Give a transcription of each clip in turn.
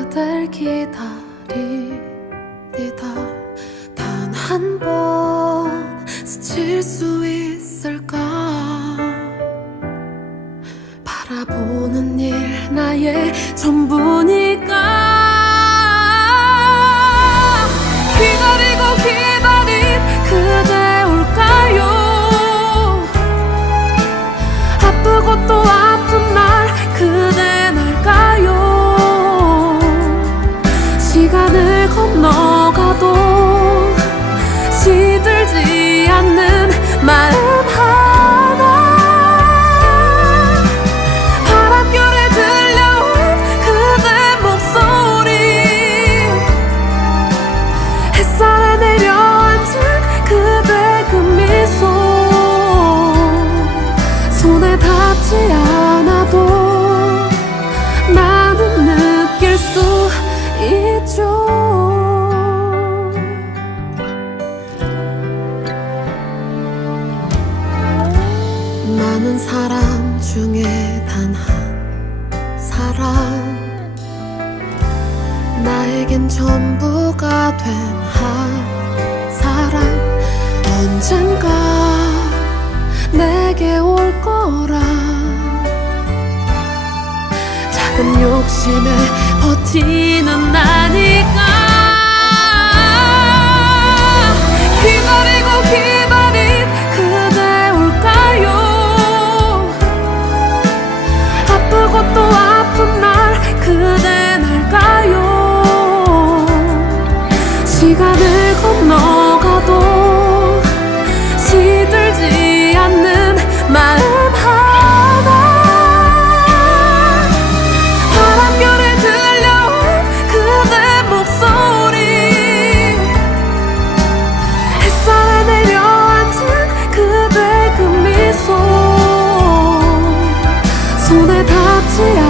그댈 기다리다. 단 한 번 스칠 수 있을까? 바라보는 일 나의 전부니까. 작은 욕심에 버티는 나니까. 谁？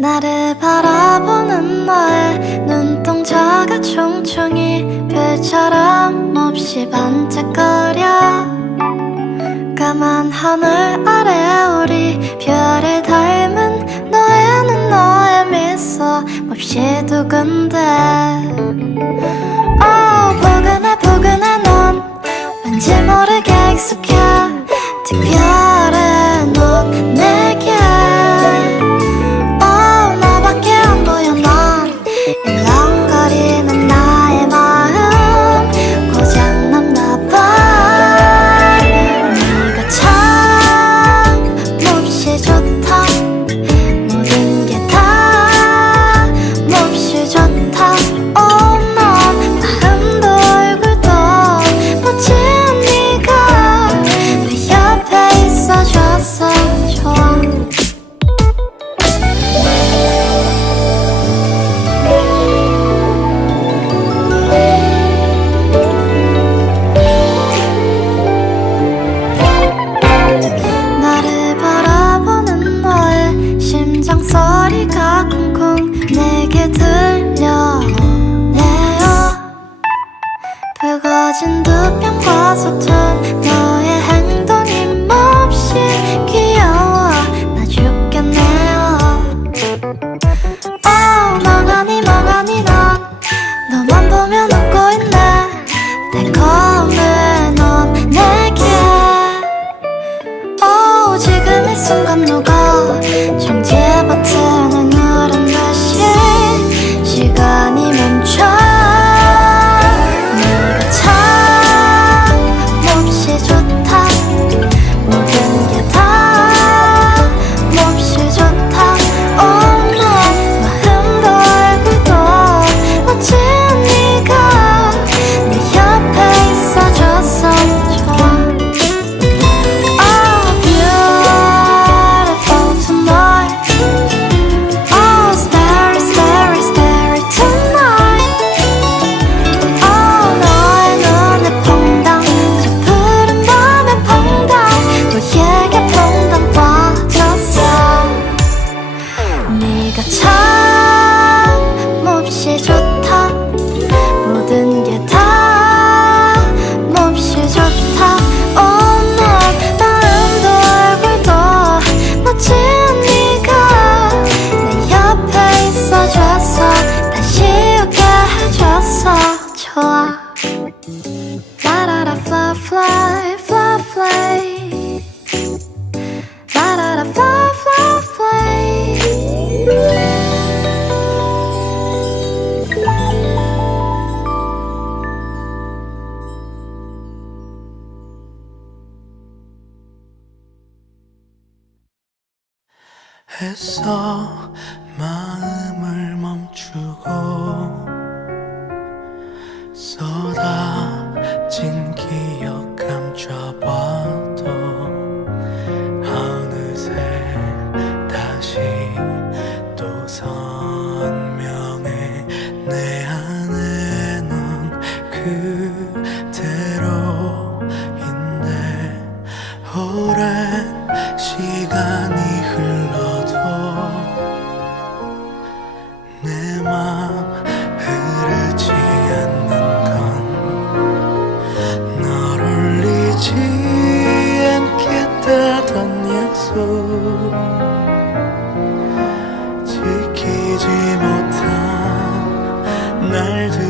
나를 바라보는 너의 눈동자가 총총히 별처럼 몹시 반짝거려. 까만 하늘 아래 우리 별을 닮은 너의 눈 너의 미소 몹시 두근대. 오 oh, 포근해 포근해 넌 왠지 모르게 走到尽。 날 들.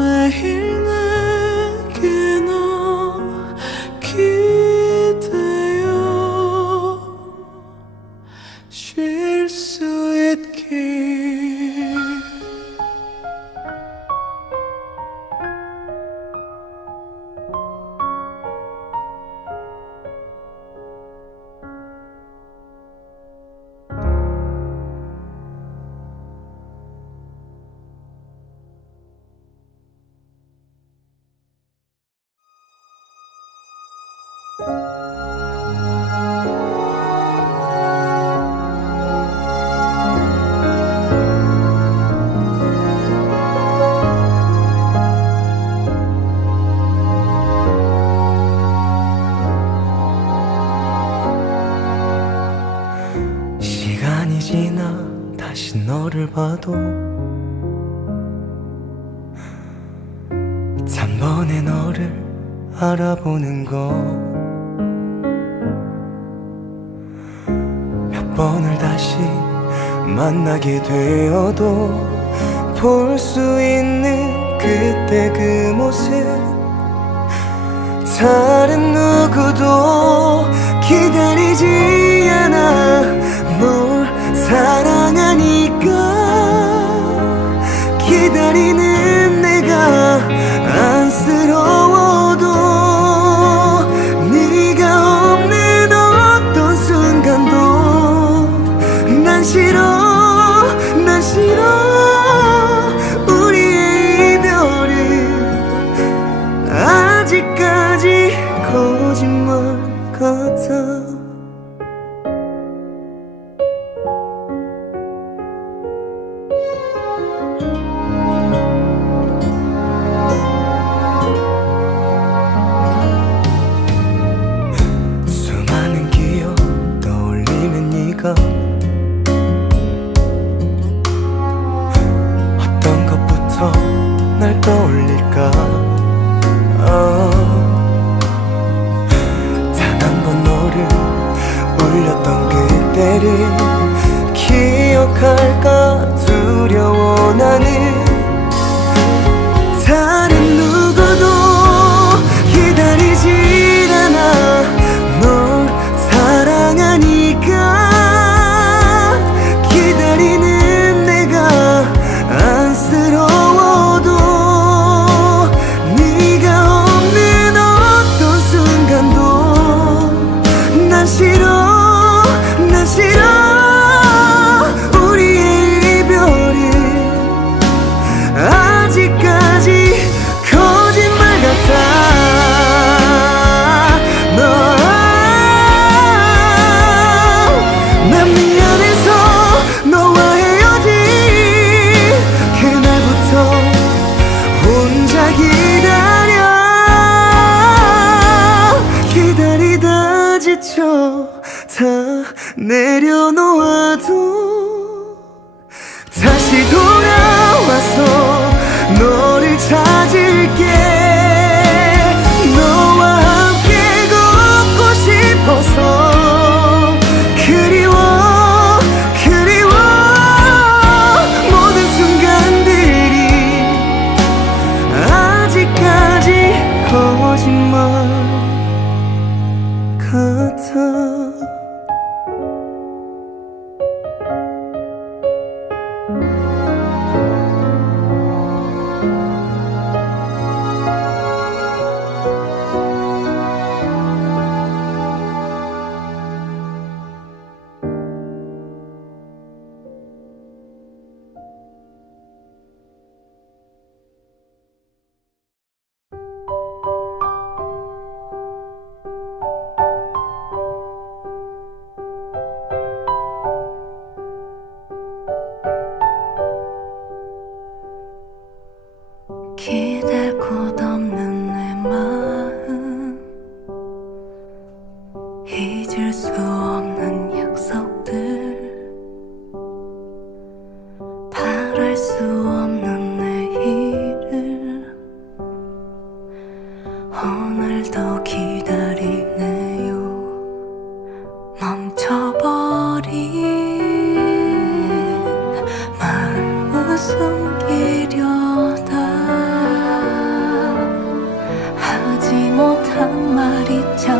Lại 나도 잠번에 너를 알아보는 것 몇 번을 다시 만나게 되어도 볼 수 있는 그때 그 모습. 다른 누구도 기다리지 않아. 널 사랑하니까. 기다리는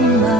mama.